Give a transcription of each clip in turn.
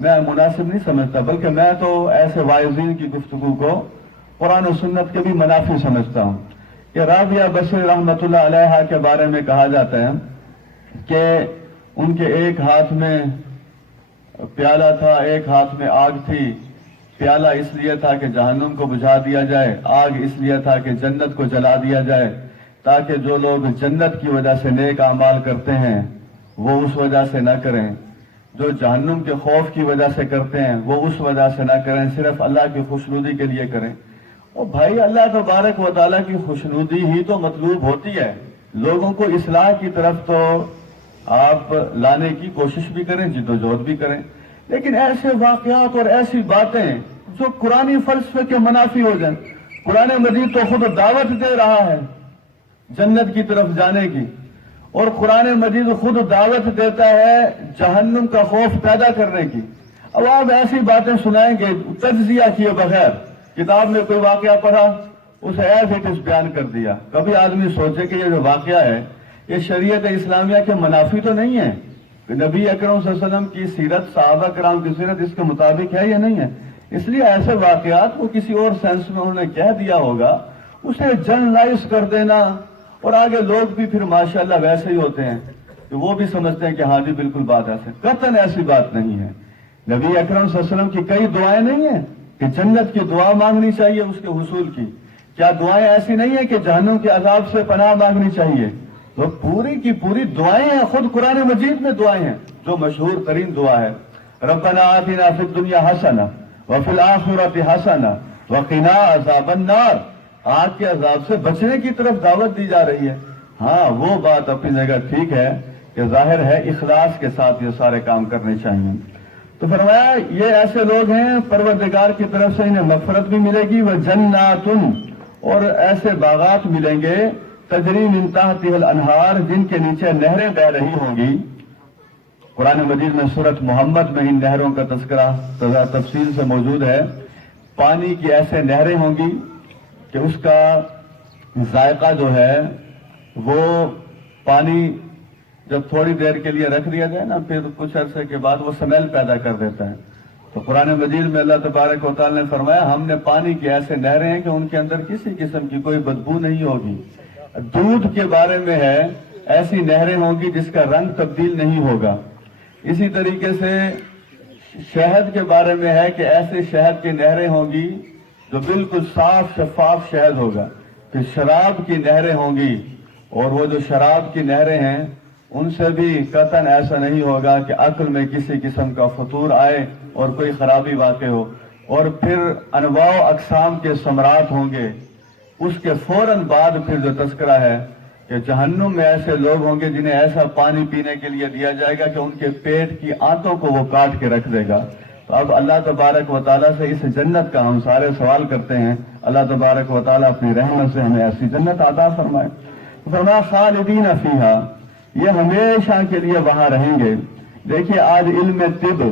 میں مناسب نہیں سمجھتا، بلکہ میں تو ایسے واعظین کی گفتگو کو قرآن و سنت کے بھی منافی سمجھتا ہوں کہ رابعہ بصری رحمۃ اللہ علیہا کے بارے میں کہا جاتا ہے کہ ان کے ایک ہاتھ میں پیالہ تھا، ایک ہاتھ میں آگ تھی۔ پیالہ اس لیے تھا کہ جہنم کو بجھا دیا جائے، آگ اس لیے تھا کہ جنت کو جلا دیا جائے، تاکہ جو لوگ جنت کی وجہ سے نیک اعمال کرتے ہیں وہ اس وجہ سے نہ کریں، جو جہنم کے خوف کی وجہ سے کرتے ہیں وہ اس وجہ سے نہ کریں، صرف اللہ کی خوشنودی کے لیے کریں۔ اور بھائی اللہ تبارک و تعالیٰ کی خوشنودی ہی تو مطلوب ہوتی ہے، لوگوں کو اصلاح کی طرف تو آپ لانے کی کوشش بھی کریں، جدوجہد بھی کریں، لیکن ایسے واقعات اور ایسی باتیں جو قرآنی فلسفے کے منافی ہو جائیں۔ قرآن مجید تو خود دعوت دے رہا ہے جنت کی طرف جانے کی، اور قرآن مجید خود دعوت دیتا ہے جہنم کا خوف پیدا کرنے کی۔ اب آپ ایسی باتیں سنائیں گے تجزیہ کیے بغیر، کتاب میں کوئی واقعہ پڑھا اسے ایز اٹ از بیان کر دیا۔ کبھی آدمی سوچے کہ یہ جو واقعہ ہے یہ شریعت اسلامیہ کے منافی تو نہیں ہے، نبی اکرم صلی اللہ علیہ وسلم کی سیرت، صحابہ کرام کی سیرت اس کے مطابق ہے یا نہیں ہے؟ اس لیے ایسے واقعات کو کسی اور سینس میں انہوں نے کہہ دیا ہوگا، اسے جنرلائز کر دینا، اور آگے لوگ بھی پھر ماشاءاللہ ویسے ہی ہوتے ہیں کہ وہ بھی سمجھتے ہیں کہ ہاں جی بالکل بات ایسے۔ قطعاً ایسی بات نہیں ہے۔ نبی اکرم صلی اللہ علیہ وسلم کی کئی دعائیں نہیں ہیں کہ جنت کی دعا مانگنی چاہیے اس کے حصول کی؟ کیا دعائیں ایسی نہیں ہیں کہ جہنم کے عذاب سے پناہ مانگنی چاہیے؟ تو پوری کی پوری دعائیں ہیں، خود قرآن مجید میں دعائیں ہیں۔ جو مشہور ترین دعا ہے ربنا آتنا فی الدنیا حسنہ وفی الآخرۃ حسنہ وقنا عذاب النار، آگ کے عذاب سے بچنے کی طرف دعوت دی جا رہی ہے۔ ہاں وہ بات اپنی جگہ ٹھیک ہے کہ ظاہر ہے اخلاص کے ساتھ یہ سارے کام کرنے چاہیے۔ تو فرمایا یہ ایسے لوگ ہیں پروردگار کی طرف سے انہیں مغفرت بھی ملے گی، وہ جناتن، اور ایسے باغات ملیں گے تجری من تحتها الانہار، جن کے نیچے نہریں بہ رہی ہوں گی۔ قرآن مجید میں سورۃ محمد میں ان نہروں کا تذکرہ تفصیل سے موجود ہے۔ پانی کی ایسے نہریں ہوں گی کہ اس کا ذائقہ جو ہے وہ پانی جب تھوڑی دیر کے لیے رکھ دیا جائے نا، پھر کچھ عرصے کے بعد وہ سمیل پیدا کر دیتا ہے۔ تو قرآن مجید میں اللہ تبارک و تعالیٰ نے فرمایا ہم نے پانی کی ایسے نہریں ہیں کہ ان کے اندر کسی قسم کی کوئی بدبو نہیں ہوگی۔ دودھ کے بارے میں ہے ایسی نہریں ہوں گی جس کا رنگ تبدیل نہیں ہوگا۔ اسی طریقے سے شہد کے بارے میں ہے کہ ایسے شہد کی نہریں ہوں گی جو بالکل صاف شفاف شہد ہوگا۔ پھر شراب کی نہریں ہوں گی، اور وہ جو شراب کی نہریں ہیں ان سے بھی قطعاً ایسا نہیں ہوگا کہ عقل میں کسی قسم کا فطور آئے اور کوئی خرابی واقع ہو۔ اور پھر انواع و اقسام کے ثمرات ہوں گے۔ اس کے فوراً بعد پھر جو تذکرہ ہے کہ جہنم میں ایسے لوگ ہوں گے جنہیں ایسا پانی پینے کے لیے دیا جائے گا کہ ان کے پیٹ کی آنتوں کو وہ کاٹ کے رکھ دے گا۔ تو اب اللہ تبارک و تعالیٰ سے اس جنت کا ہم سارے سوال کرتے ہیں، اللہ تبارک و تعالیٰ اپنی رحمت سے ہمیں ایسی جنت عطا فرمائے۔ فرمایا خالدین فیہا، یہ ہمیشہ کے لیے وہاں رہیں گے۔ دیکھیے آج علم طب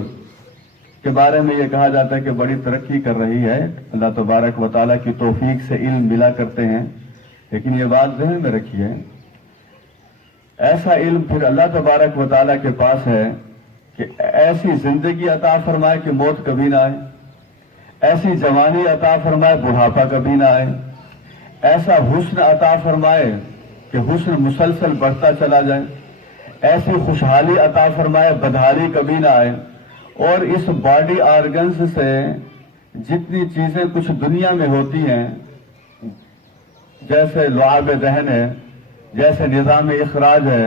کے بارے میں یہ کہا جاتا ہے کہ بڑی ترقی کر رہی ہے، اللہ تبارک و تعالیٰ کی توفیق سے علم ملا کرتے ہیں، لیکن یہ بات ذہن میں رکھیے ایسا علم پھر اللہ تبارک و تعالیٰ کے پاس ہے کہ ایسی زندگی عطا فرمائے کہ موت کبھی نہ آئے، ایسی جوانی عطا فرمائے بڑھاپا کبھی نہ آئے، ایسا حسن عطا فرمائے کہ حسن مسلسل بڑھتا چلا جائے، ایسی خوشحالی عطا فرمائے بدحالی کبھی نہ آئے، اور اس باڈی آرگنز سے جتنی چیزیں کچھ دنیا میں ہوتی ہیں جیسے لعاب دہن ہے، جیسے نظام اخراج ہے،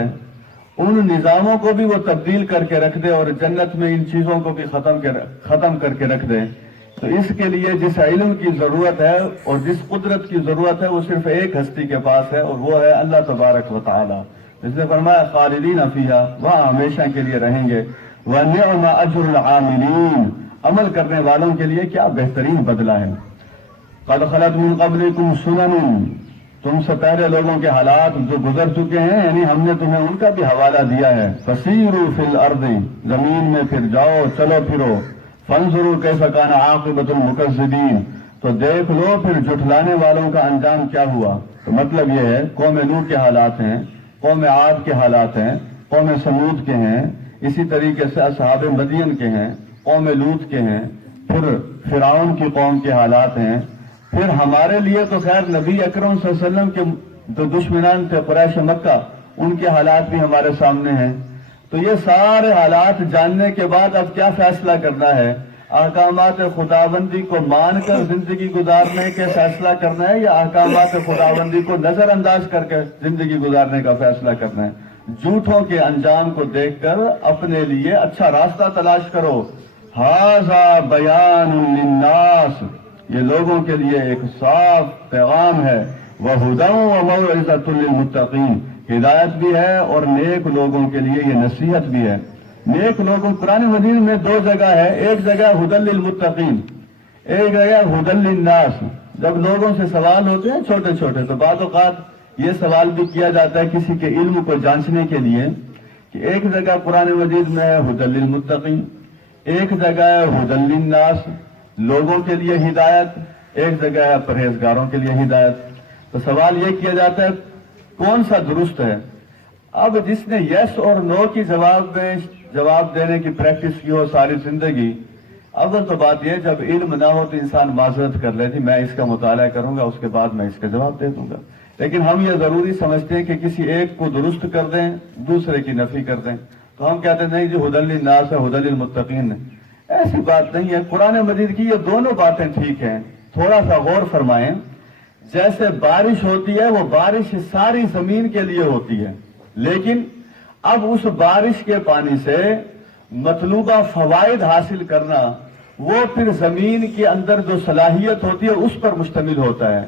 ان نظاموں کو بھی وہ تبدیل کر کے رکھ دے اور جنت میں ان چیزوں کو بھی ختم کر کے رکھ دے۔ تو اس کے لیے جس علم کی ضرورت ہے اور جس قدرت کی ضرورت ہے وہ صرف ایک ہستی کے پاس ہے، اور وہ ہے اللہ تبارک و تعالی۔ اس نے فرمایا خالدین فیہا، وہاں ہمیشہ کے لیے رہیں گے۔ وَنِعْمَ أَجْرُ الْعَامِلِينَ، عمل کرنے والوں کے لیے کیا بہترین بدلہ ہے۔ قَدْ خَلَتْ مِن قَبْلِكُمْ سُنَنٌ، تم سے پہلے لوگوں کے حالات جو گزر چکے ہیں، یعنی ہم نے تمہیں ان کا بھی حوالہ دیا ہے۔ فَسِيرُوا فِي الْأَرْضِ، زمین میں پھر جاؤ چلو پھرو۔ فَانظُرُوا كَيْفَ كَانَ عَاقِبَةُ الْمُكَذِّبِينَ، تو دیکھ لو پھر جھٹلانے والوں کا انجام کیا ہوا۔ تو مطلب یہ ہے قوم نوح کے حالات ہیں، قوم عاد کے حالات ہیں، قوم سمود کے ہیں، اسی طریقے سے اصحاب مدین کے ہیں، قوم لوط کے ہیں، پھر فرعون کی قوم کے حالات ہیں، پھر ہمارے لیے تو خیر نبی اکرم صلی اللہ علیہ وسلم کے جو دشمنان تھے قریش مکہ، ان کے حالات بھی ہمارے سامنے ہیں۔ تو یہ سارے حالات جاننے کے بعد اب کیا فیصلہ کرنا ہے؟ احکامات خداوندی کو مان کر زندگی گزارنے کے فیصلہ کرنا ہے یا احکامات خداوندی کو نظر انداز کر کے زندگی گزارنے کا فیصلہ کرنا ہے؟ جھوٹوں کے انجام کو دیکھ کر اپنے لیے اچھا راستہ تلاش کرو۔ ھذا بیان للناس، یہ لوگوں کے لیے ایک صاف پیغام ہے۔ وہدی وموعظۃ للمتقین، ہدایت بھی ہے اور نیک لوگوں کے لیے یہ نصیحت بھی ہے۔ نیک لوگوں، قرآن مجید میں دو جگہ ہے، ایک جگہ ھدی للمتقین، ایک جگہ ھدی للناس۔ جب لوگوں سے سوال ہوتے ہیں چھوٹے چھوٹے تو بعض اوقات یہ سوال بھی کیا جاتا ہے کسی کے علم کو جانچنے کے لیے کہ ایک جگہ قرآن مجید میں ہے ھدی للمتقین، ایک جگہ ہے ھدی للناس، لوگوں کے لیے ہدایت، ایک جگہ ہے پرہیزگاروں کے لیے ہدایت۔ تو سوال یہ کیا جاتا ہے کون سا درست ہے؟ اب جس نے یس اور نو کی جواب دینے کی پریکٹس کی ہو ساری زندگی، اول تو بات یہ جب علم نہ ہو تو انسان معذرت کر لے جی میں اس کا مطالعہ کروں گا، اس کے بعد میں اس کا جواب دے دوں گا۔ لیکن ہم یہ ضروری سمجھتے ہیں کہ کسی ایک کو درست کر دیں دوسرے کی نفی کر دیں، تو ہم کہتے ہیں نہیں جی ھدی للناس ہے ھدی للمتقین ہے۔ ایسی بات نہیں ہے، قرآن مجید کی یہ دونوں باتیں ٹھیک ہیں۔ تھوڑا سا غور فرمائیں، جیسے بارش ہوتی ہے وہ بارش ساری زمین کے لیے ہوتی ہے، لیکن اب اس بارش کے پانی سے مطلوبہ فوائد حاصل کرنا وہ پھر زمین کے اندر جو صلاحیت ہوتی ہے اس پر مشتمل ہوتا ہے۔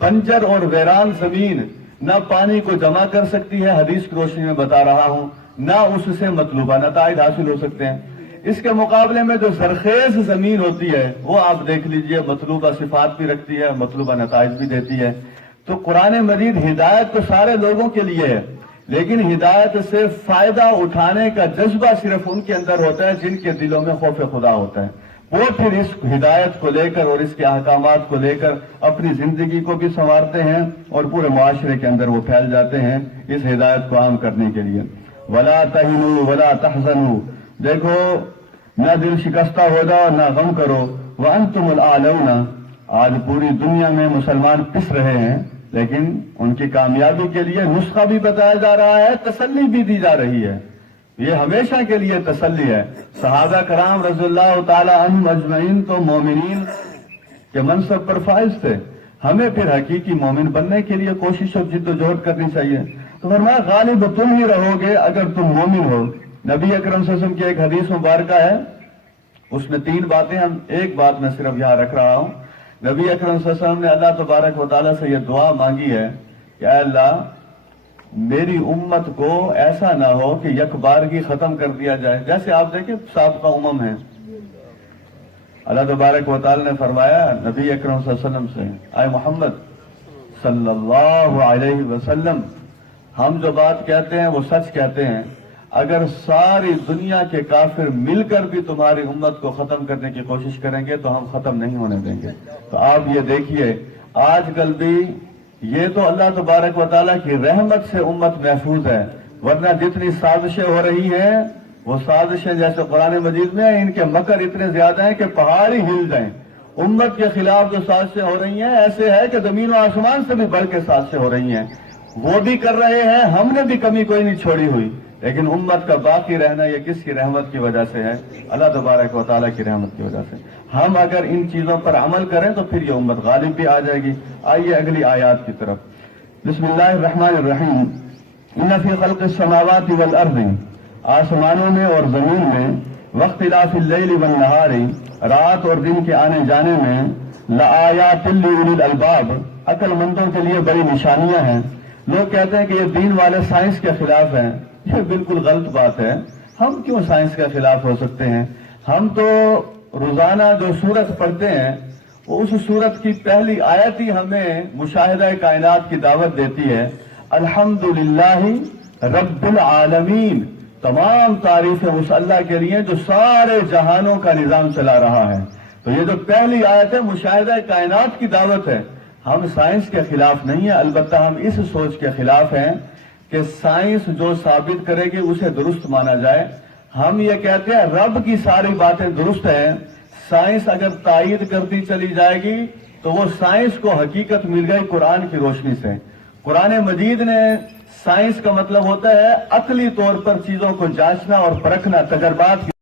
بنجر اور ویران زمین نہ پانی کو جمع کر سکتی ہے، حدیث کی روشنی میں بتا رہا ہوں، نہ اس سے مطلوبہ نتائج حاصل ہو سکتے ہیں۔ اس کے مقابلے میں جو زرخیز زمین ہوتی ہے وہ آپ دیکھ لیجئے مطلوبہ صفات بھی رکھتی ہے، مطلوبہ نتائج بھی دیتی ہے۔ تو قرآن مجید ہدایت تو سارے لوگوں کے لیے ہے، لیکن ہدایت سے فائدہ اٹھانے کا جذبہ صرف ان کے اندر ہوتا ہے جن کے دلوں میں خوف خدا ہوتا ہے۔ وہ پھر اس ہدایت کو لے کر اور اس کے احکامات کو لے کر اپنی زندگی کو بھی سنوارتے ہیں اور پورے معاشرے کے اندر وہ پھیل جاتے ہیں اس ہدایت کو عام کرنے کے لیے۔ وَلَا تَهِنُوا وَلَا تَحْزَنُوا، دیکھو نہ دل شکستہ ہو جاؤ نہ غم کرو۔ وَأَنْتُمُ الْأَعْلَوْنَ، آج پوری دنیا میں مسلمان پس رہے ہیں لیکن ان کی کامیابی کے لیے نسخہ بھی بتایا جا رہا ہے، تسلی بھی دی جا رہی ہے، یہ ہمیشہ کے لیے تسلی ہے۔ صحابہ کرام رضی اللہ تعالی عنہم اجمعین تو مومنین کے منصب پر فائز تھے، ہمیں پھر حقیقی مومن بننے کے لیے کوشش اور جد و جہد کرنی چاہیے۔ تو فرمایا غالب تم ہی رہو گے اگر تم مومن ہو۔ نبی اکرم صلی اللہ علیہ وسلم کی ایک حدیث مبارکہ ہے، اس میں 3 باتیں، ہم ایک بات میں صرف یہاں رکھ رہا ہوں۔ نبی اکرم صلی اللہ علیہ وسلم نے اللہ تبارک و تعالیٰ سے یہ دعا مانگی ہے کہ اے اللہ میری امت کو ایسا نہ ہو کہ یک بارگی ختم کر دیا جائے، جیسے آپ دیکھیں سابقہ امم ہیں۔ اللہ تبارک و تعالیٰ نے فرمایا نبی اکرم صلی اللہ علیہ وسلم سے، اے محمد صلی اللہ علیہ وسلم، ہم جو بات کہتے ہیں وہ سچ کہتے ہیں، اگر ساری دنیا کے کافر مل کر بھی تمہاری امت کو ختم کرنے کی کوشش کریں گے تو ہم ختم نہیں ہونے دیں گے۔ تو آپ یہ دیکھیے آج کل بھی یہ تو اللہ تبارک و تعالیٰ کی رحمت سے امت محفوظ ہے، ورنہ جتنی سازشیں ہو رہی ہیں وہ سازشیں جیسے قرآن مجید میں ان کے مکر اتنے زیادہ ہیں کہ پہاڑ ہی ہل جائیں۔ امت کے خلاف جو سازشیں ہو رہی ہیں ایسے ہے کہ زمین و آسمان سے بھی بڑھ کے سازشیں ہو رہی ہیں، وہ بھی کر رہے ہیں، ہم نے بھی کمی کوئی نہیں چھوڑی ہوئی، لیکن امت کا باقی رہنا یہ کس کی رحمت کی وجہ سے ہے؟ اللہ تبارک و تعالیٰ کی رحمت کی وجہ سے۔ ہم اگر ان چیزوں پر عمل کریں تو پھر یہ امت غالب بھی آ جائے گی۔ آئیے اگلی آیات کی طرف۔ بسم اللہ الرحمن الرحیم۔ ان فی خلق السماوات والارض، آسمانوں میں اور زمین میں، واختلاف اللیل والنہار، رات اور دن کے آنے جانے میں، لآیات لأولی الالباب، عقل مندوں کے لیے بڑی نشانیاں ہیں۔ لوگ کہتے ہیں کہ یہ دین والے سائنس کے خلاف ہیں، یہ بالکل غلط بات ہے۔ ہم کیوں سائنس کے خلاف ہو سکتے ہیں؟ ہم تو روزانہ جو سورت پڑھتے ہیں وہ اس سورت کی پہلی آیت ہی ہمیں مشاہدہ کائنات کی دعوت دیتی ہے۔ الحمدللہ رب العالمین، تمام تعریفیں اس اللہ کے لیے جو سارے جہانوں کا نظام چلا رہا ہے۔ تو یہ جو پہلی آیت ہے مشاہدہ کائنات کی دعوت ہے۔ ہم سائنس کے خلاف نہیں ہیں، البتہ ہم اس سوچ کے خلاف ہیں کہ سائنس جو ثابت کرے گی اسے درست مانا جائے۔ ہم یہ کہتے ہیں رب کی ساری باتیں درست ہیں، سائنس اگر تائید کرتی چلی جائے گی تو وہ سائنس کو حقیقت مل گئی قرآن کی روشنی سے۔ قرآن مجید نے سائنس کا مطلب ہوتا ہے عقلی طور پر چیزوں کو جانچنا اور پرکھنا، تجربات